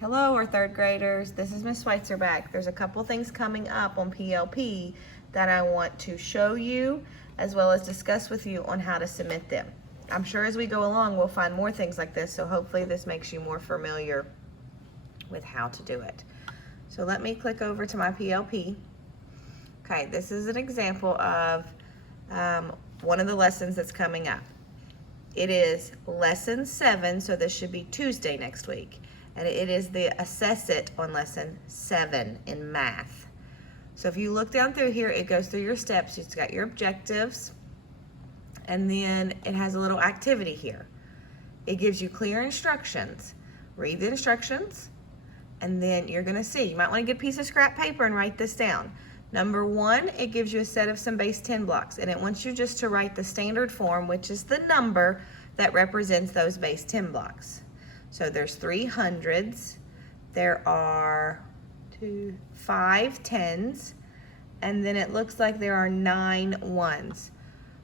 Hello, our third graders. This is Miss Schweitzer back. There's a couple things coming up on PLP that I want to show you as well as discuss with you on how to submit them. I'm sure as we go along we'll find more things like this, so hopefully this makes you more familiar with how to do it. So let me click over to my PLP. Okay, this is an example of one of the lessons that's coming up. It is lesson 7, so this should be Tuesday next week. And it is the assess it on lesson 7 in math. So if you look down through here, it goes through your steps. It's got your objectives, and then it has a little activity here. It gives you clear instructions. Read the instructions, and then you're gonna see. You might wanna get a piece of scrap paper and write this down. Number 1, it gives you a set of some base 10 blocks, and it wants you just to write the standard form, which is the number that represents those base 10 blocks. So there's 3 hundreds, there are 5 tens, and then it looks like there are 9 ones.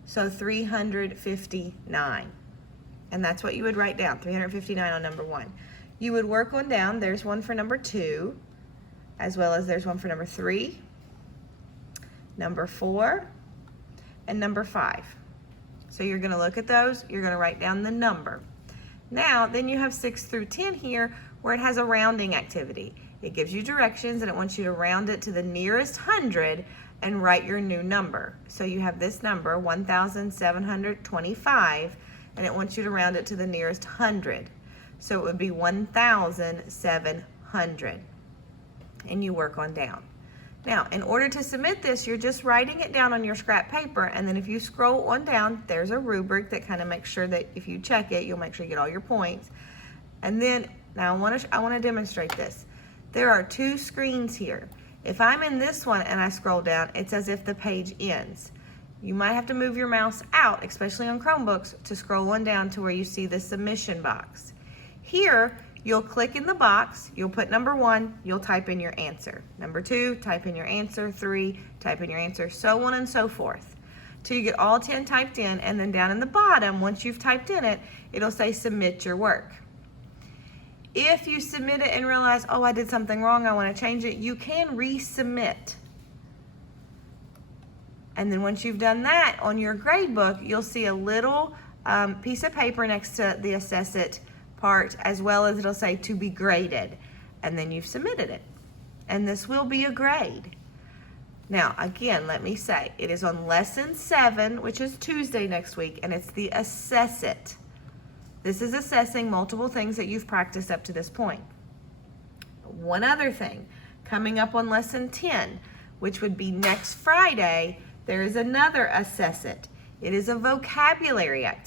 So 359. And that's what you would write down, 359 on number 1. You would work on down, there's one for number 2, as well as there's one for number 3, number 4, and number 5. So you're gonna look at those, you're gonna write down the number. Now, then you have 6 through 10 here where it has a rounding activity. It gives you directions and it wants you to round it to the nearest 100 and write your new number. So you have this number, 1,725, and it wants you to round it to the nearest 100. So it would be 1,700. And you work on down. Now, in order to submit this, you're just writing it down on your scrap paper, and then if you scroll on down, there's a rubric that kind of makes sure that if you check it, you'll make sure you get all your points. And then, now I want to demonstrate this. There are 2 screens here. If I'm in this one and I scroll down, it's as if the page ends. You might have to move your mouse out, especially on Chromebooks, to scroll on down to where you see the submission box. Here, you'll click in the box, you'll put number 1, you'll type in your answer. Number 2, type in your answer. 3, type in your answer, so on and so forth. Till you get all 10 typed in, and then down in the bottom, once you've typed in it, it'll say submit your work. If you submit it and realize, oh, I did something wrong, I want to change it, you can resubmit. And then once you've done that, on your grade book, you'll see a little piece of paper next to the assess it part, as well as it'll say to be graded, and then you've submitted it, and this will be a grade. Now again, let me say it is on lesson 7, which is Tuesday next week, and it's the assess it. This is assessing multiple things that you've practiced up to this point. One other thing, coming up on lesson 10, which would be next Friday, there is another assess it. It is a vocabulary activity.